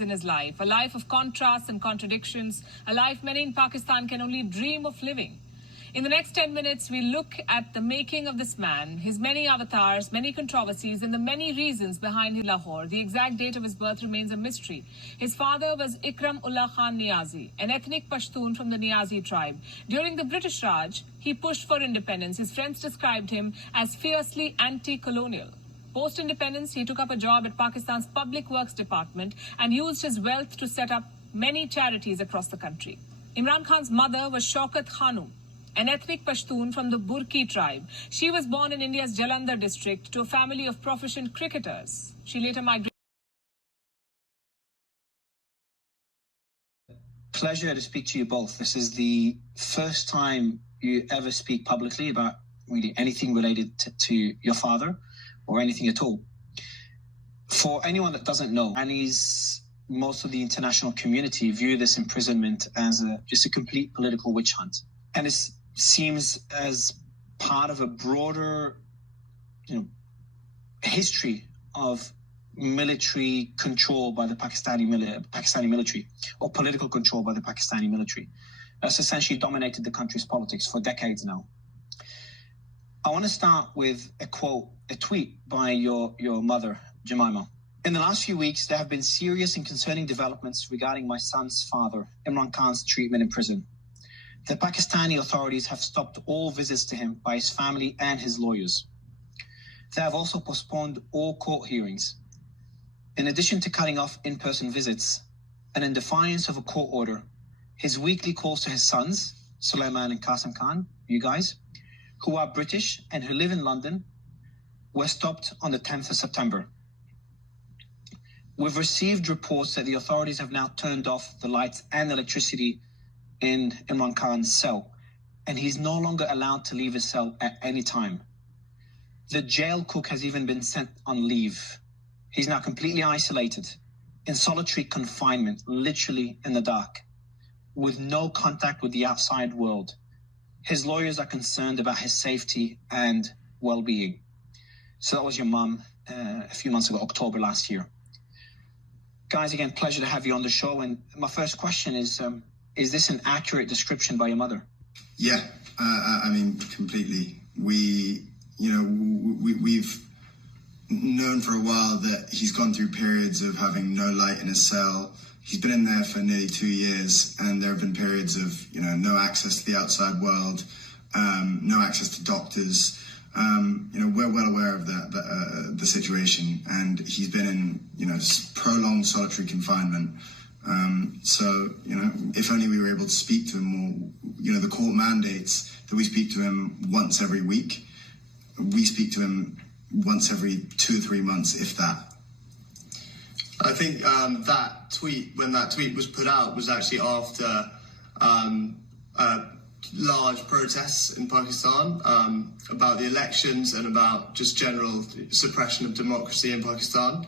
in his life, a life of contrasts and contradictions, a life many in Pakistan can only dream of living. In the next 10 minutes, we look at the making of this man, his many avatars, many controversies, and the many reasons behind his Lahore. The exact date of his birth remains a mystery. His father was Ikram Ullah Khan Niazi, an ethnic Pashtun from the Niazi tribe. During the British Raj, he pushed for independence. His friends described him as fiercely anti-colonial. Post-independence, he took up a job at Pakistan's Public Works Department and used his wealth to set up many charities across the country. Imran Khan's mother was Shaukat Khanum, an ethnic Pashtun from the Burki tribe. She was born in India's Jalandhar district to a family of proficient cricketers. She later migrated. Pleasure to speak to you both. This is the first time you ever speak publicly about really anything related to your father or anything at all. For anyone that doesn't know, most of the international community view this imprisonment as just a complete political witch hunt. And it seems as part of a broader, history of military control by the Pakistani military, or political control by the Pakistani military. That's essentially dominated the country's politics for decades now. I want to start with a tweet by your mother, Jemima. In the last few weeks, there have been serious and concerning developments regarding my son's father, Imran Khan's treatment in prison. The Pakistani authorities have stopped all visits to him by his family and his lawyers. They have also postponed all court hearings. In addition to cutting off in-person visits, and in defiance of a court order, his weekly calls to his sons, Sulaiman and Qasim Khan, you guys, who are British and who live in London, were stopped on the 10th of September. We've received reports that the authorities have now turned off the lights and electricity in Imran Khan's cell, and he's no longer allowed to leave his cell at any time. The jail cook has even been sent on leave. He's now completely isolated, in solitary confinement, literally in the dark, with no contact with the outside world. His lawyers are concerned about his safety and well-being. So that was your mum a few months ago, October last year. Guys, again, pleasure to have you on the show. And my first question is this an accurate description by your mother? Yeah, completely. We've known for a while that he's gone through periods of having no light in his cell. He's been in there for nearly 2 years, and there have been periods of, no access to the outside world, no access to doctors. We're well aware of the situation, and he's been in, prolonged solitary confinement. If only we were able to speak to him more. The court mandates that we speak to him once every week. We speak to him once every 2 or 3 months, if that. I think when that tweet was put out, was actually after large protests in Pakistan about the elections and about just general suppression of democracy in Pakistan.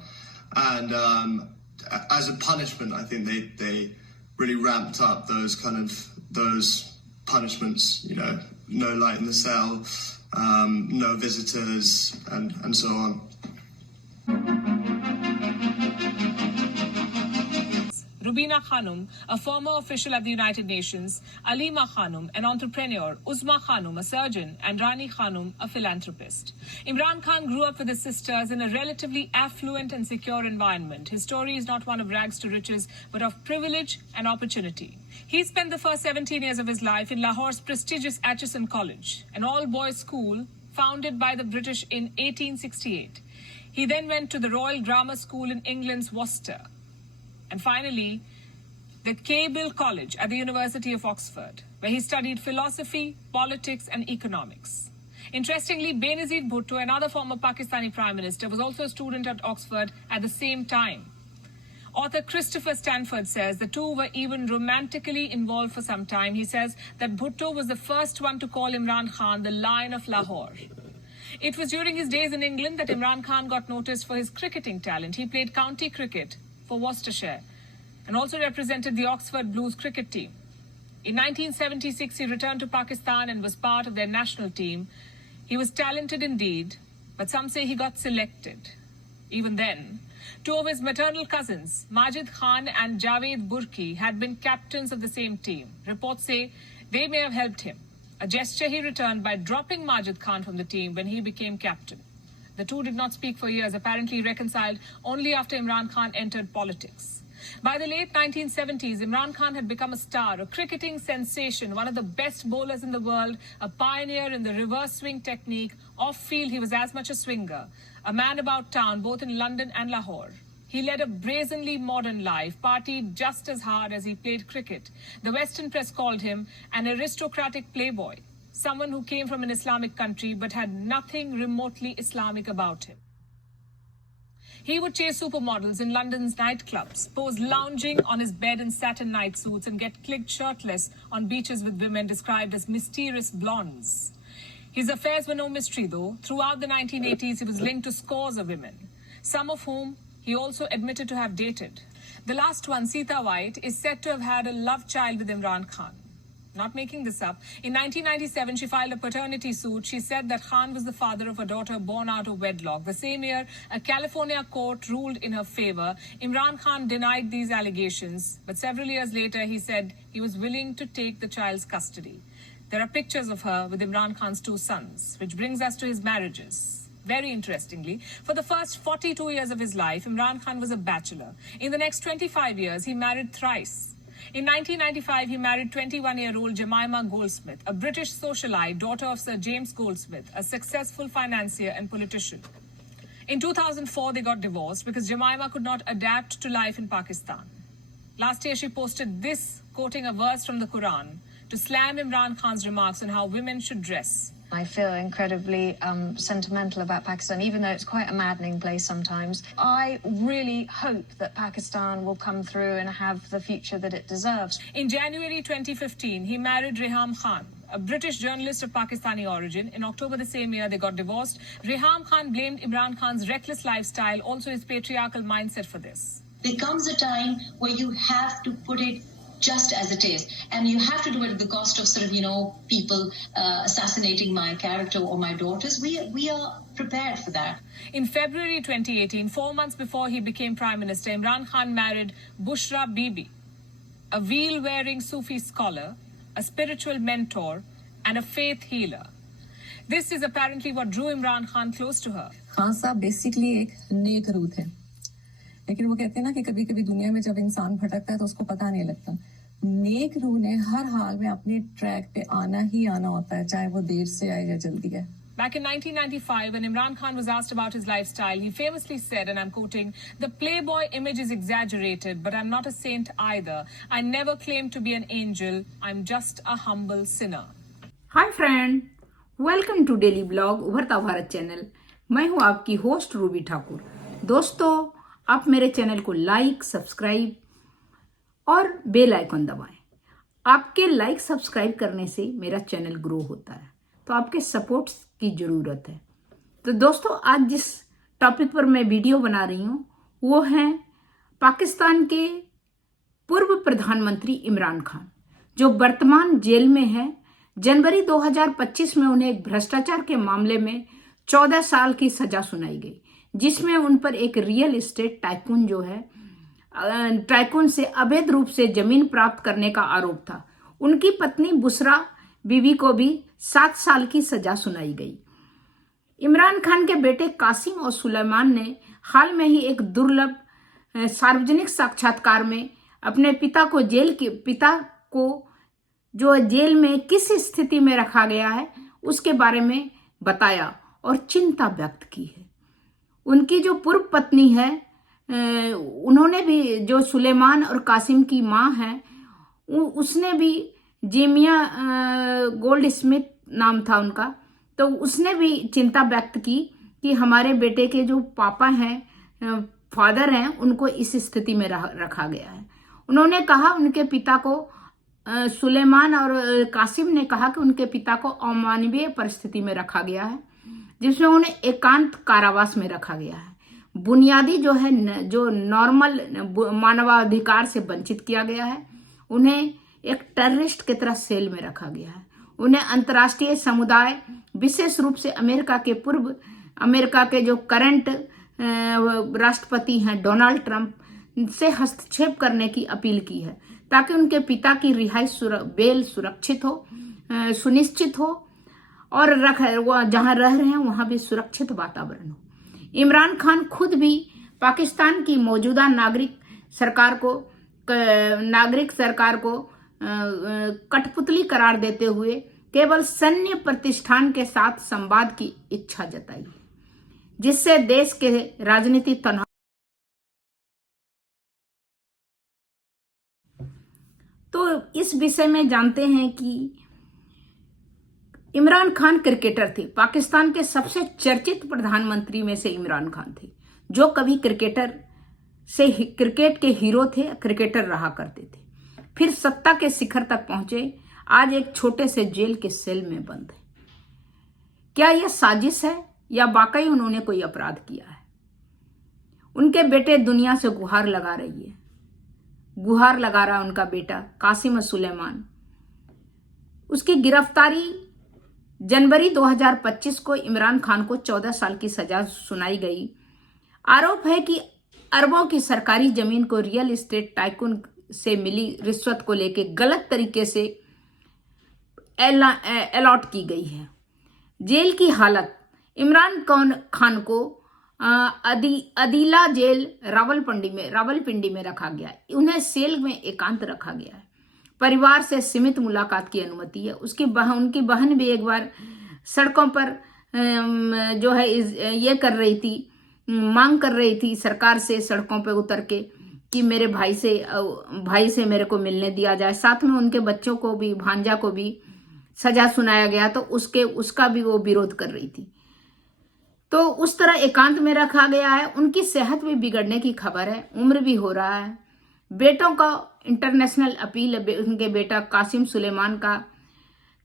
And as a punishment, I think they really ramped up those punishments. No light in the cell, no visitors, and so on. Rubina Khanum, a former official at the United Nations, Alima Khanum, an entrepreneur, Uzma Khanum, a surgeon, and Rani Khanum, a philanthropist. Imran Khan grew up with his sisters in a relatively affluent and secure environment. His story is not one of rags to riches, but of privilege and opportunity. He spent the first 17 years of his life in Lahore's prestigious Atchison College, an all-boys school founded by the British in 1868. He then went to the Royal Grammar School in England's Worcester. And finally, the Keble College at the University of Oxford, where he studied philosophy, politics, and economics. Interestingly, Benazir Bhutto, another former Pakistani prime minister, was also a student at Oxford at the same time. Author Christopher Stanford says the two were even romantically involved for some time. He says that Bhutto was the first one to call Imran Khan the Lion of Lahore. It was during his days in England that Imran Khan got noticed for his cricketing talent. He played county cricket for Worcestershire and also represented the Oxford Blues cricket team. In 1976, he returned to Pakistan and was part of their national team. He was talented indeed, but some say he got selected. Even then, Two of his maternal cousins, Majid Khan and Javed Burki, had been captains of the same team. Reports say they may have helped him, a gesture he returned by dropping Majid Khan from the team when he became captain. The two did not speak for years, apparently reconciled only after Imran Khan entered politics. By the late 1970s, Imran Khan had become a star, a cricketing sensation, one of the best bowlers in the world, a pioneer in the reverse swing technique. Off-field, he was as much a swinger, a man about town, both in London and Lahore. He led a brazenly modern life, partied just as hard as he played cricket. The Western press called him an aristocratic playboy, someone who came from an Islamic country but had nothing remotely Islamic about him. He would chase supermodels in London's nightclubs, pose lounging on his bed in satin night suits, and get clicked shirtless on beaches with women described as mysterious blondes. His affairs were no mystery, though. Throughout the 1980s, he was linked to scores of women, some of whom he also admitted to have dated. The last one, Sita White, is said to have had a love child with Imran Khan. Not making this up. In 1997, she filed a paternity suit. She said that Khan was the father of a daughter born out of wedlock. The same year, a California court ruled in her favor. Imran Khan denied these allegations, but several years later, he said he was willing to take the child's custody. There are pictures of her with Imran Khan's two sons, which brings us to his marriages. Very interestingly, for the first 42 years of his life, Imran Khan was a bachelor. In the next 25 years, he married thrice. In 1995, he married 21-year-old Jemima Goldsmith, a British socialite, daughter of Sir James Goldsmith, a successful financier and politician. In 2004, they got divorced because Jemima could not adapt to life in Pakistan. Last year, she posted this, quoting a verse from the Quran, to slam Imran Khan's remarks on how women should dress. I feel incredibly sentimental about Pakistan, even though it's quite a maddening place sometimes. I really hope that Pakistan will come through and have the future that it deserves. In January 2015, he married Reham Khan, a British journalist of Pakistani origin. In October the same year, they got divorced. Reham Khan blamed Imran Khan's reckless lifestyle, also his patriarchal mindset, for this. There comes a time where you have to put it just as it is, and you have to do it at the cost of people assassinating my character or my daughters. We are prepared for that. In February 2018, 4 months before he became Prime Minister, Imran Khan married Bushra Bibi, a veil-wearing Sufi scholar, a spiritual mentor, and a faith healer. This is apparently what drew Imran Khan close to her. Khan साहब basically एक नेक रूह थे, लेकिन वो कहते हैं ना कि कभी-कभी दुनिया में जब इंसान भटकता है तो उसको पता नहीं लगता. नेक रूह ने हर हाल में अपने ट्रैक पे आना ही आना होता है, चाहे वो देर से आए या जल्दी आए. Back in 1995, when Imran Khan was asked about his lifestyle, he famously said, and I'm quoting, "The playboy image is exaggerated, but I'm not a saint either. I never claimed to be an angel. I'm just a humble sinner." Hi friend, welcome to daily blog Ubharta Bharat channel. मैं हूं आपकी host Ruby Thakur. दोस्तों, आप मेरे channel को like, subscribe और bell icon दबाएं. आपके लाइक सब्सक्राइब करने से मेरा चैनल ग्रो होता है, तो आपके सपोर्ट की ज़रूरत है. तो दोस्तों, आज जिस टॉपिक पर मैं वीडियो बना रही हूँ वो है पाकिस्तान के पूर्व प्रधानमंत्री इमरान खान, जो वर्तमान जेल में है. जनवरी 2025 में उन्हें एक भ्रष्टाचार के मामले में 14 साल की सजा सुनाई गई, जिसमें उन पर एक रियल एस्टेट टाइकून से अवैध रूप से जमीन प्राप्त करने का आरोप था. उनकी पत्नी बुशरा बीवी को भी 7 साल की सजा सुनाई गई. इमरान खान के बेटे कासिम और सुलेमान ने हाल में ही एक दुर्लभ सार्वजनिक साक्षात्कार में अपने पिता को जो जेल में किस स्थिति में रखा गया है उसके बारे में बताया और चिंता व्यक्त की है. उनकी जो पूर्व पत्नी है, उन्होंने भी, जो सुलेमान और कासिम की माँ है, उसने भी, जेमिया गोल्ड स्मिथ नाम था उनका, तो उसने भी चिंता व्यक्त की कि हमारे बेटे के जो पापा हैं, फादर हैं, उनको इस स्थिति में रखा गया है. उन्होंने कहा, उनके पिता को, सुलेमान और कासिम ने कहा कि उनके पिता को अमानवीय परिस्थिति में रखा गया है, जिसमें उन्हें एकांत कारावास में रखा गया है. बुनियादी जो नॉर्मल मानवाधिकार से वंचित किया गया है. उन्हें एक टेररिस्ट की तरह सेल में रखा गया है. उन्हें अंतर्राष्ट्रीय समुदाय, विशेष रूप से अमेरिका के जो करंट राष्ट्रपति हैं डोनाल्ड ट्रंप से हस्तक्षेप करने की अपील की है ताकि उनके पिता की रिहाई बेल सुरक्षित हो, सुनिश्चित हो और वो जहां रह रहे हैं वहां भी सुरक्षित वातावरण हो। इमरान खान खुद भी पाकिस्तान की मौजूदा नागरिक सरकार को कठपुतली करार देते हुए केवल सैन्य प्रतिष्ठान के साथ संवाद की इच्छा जताई, जिससे देश के राजनीति तनाव। तो इस विषय में जानते हैं कि इमरान खान क्रिकेटर थे। पाकिस्तान के सबसे चर्चित प्रधानमंत्री में से इमरान खान थे, जो कभी क्रिकेट के हीरो थे, क्रिकेटर रहा करते थे। फिर सत्ता के शिखर तक पहुंचे, आज एक छोटे से जेल के सेल में बंद है। क्या यह साजिश है या वाकई उन्होंने कोई अपराध किया है? उनके बेटे दुनिया से गुहार लगा रहा उनका बेटा कासिम सुलेमान। उसकी गिरफ्तारी जनवरी 2025 को इमरान खान को 14 साल की सजा सुनाई गई। आरोप है कि अरबों की सरकारी जमीन को रियल एस्टेट टाइकून से मिली रिश्वत को लेकर गलत तरीके से अलॉट की गई है। जेल की हालत, इमरान खान को अदीला जेल रावलपिंडी में रखा गया है। उन्हें सेल में एकांत रखा गया है। परिवार से सीमित मुलाकात की अनुमति है। उनकी बहन भी एक बार सड़कों पर जो है ये कर रही थी, मांग कर रही थी सरकार से सड़कों पे उतर के कि मेरे भाई से मेरे को मिलने दिया जाए। साथ में उनके बच्चों को भी, भांजा को भी सजा सुनाया गया, तो उसका भी वो विरोध कर रही थी। तो उस तरह एकांत में रखा गया है। उनकी सेहत भी बिगड़ने की खबर है, उम्र भी हो रहा है। बेटों का इंटरनेशनल अपील है उनके बेटा कासिम सुलेमान का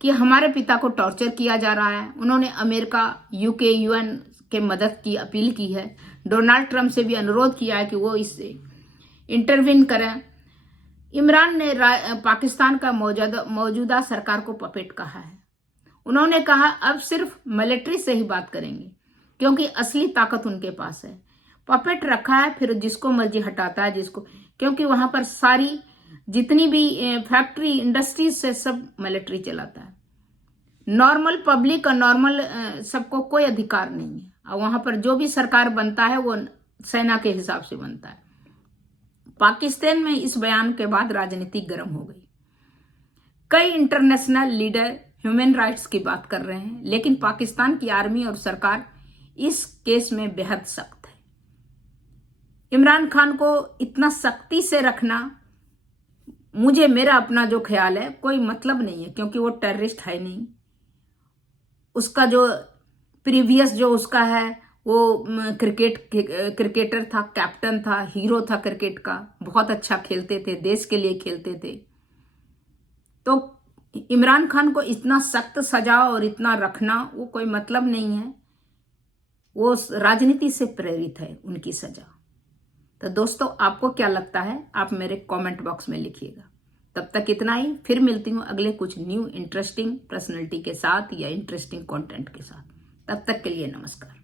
कि हमारे पिता को टॉर्चर किया जा रहा है। उन्होंने अमेरिका, यूके, यूएन के मदद की अपील की है। डोनाल्ड ट्रंप से भी अनुरोध किया है कि वो इससे इंटरवीन करें। इमरान ने पाकिस्तान का मौजूदा सरकार को पपेट कहा है। उन्होंने कहा अब सिर्फ मिलिट्री से ही बात करेंगे क्योंकि असली ताकत उनके पास है। पपेट रखा है, फिर जिसको मर्जी हटाता है, क्योंकि वहां पर सारी जितनी भी फैक्ट्री इंडस्ट्रीज से सब मिलिट्री चलाता है। नॉर्मल पब्लिक और नॉर्मल सबको कोई अधिकार नहीं है। और वहां पर जो भी सरकार बनता है वो सेना के हिसाब से बनता है। पाकिस्तान में इस बयान के बाद राजनीति गर्म हो गई। कई इंटरनेशनल लीडर ह्यूमन राइट्स की बात कर रहे हैं, लेकिन पाकिस्तान की आर्मी और सरकार इस केस में बेहद सख्त है। इमरान खान को इतना सख्ती से रखना, मेरा अपना जो ख्याल है, कोई मतलब नहीं है, क्योंकि वो टेररिस्ट है नहीं। उसका जो प्रीवियस जो उसका है वो क्रिकेटर था, कैप्टन था, हीरो था क्रिकेट का, बहुत अच्छा खेलते थे, देश के लिए खेलते थे। तो इमरान खान को इतना सख्त सजा और इतना रखना वो कोई मतलब नहीं है। वो राजनीति से प्रेरित है उनकी सजा। तो दोस्तों, आपको क्या लगता है आप मेरे कमेंट बॉक्स में लिखिएगा। तब तक इतना ही, फिर मिलती हूँ अगले कुछ न्यू इंटरेस्टिंग पर्सनैलिटी के साथ या इंटरेस्टिंग कंटेंट के साथ। तब तक के लिए नमस्कार।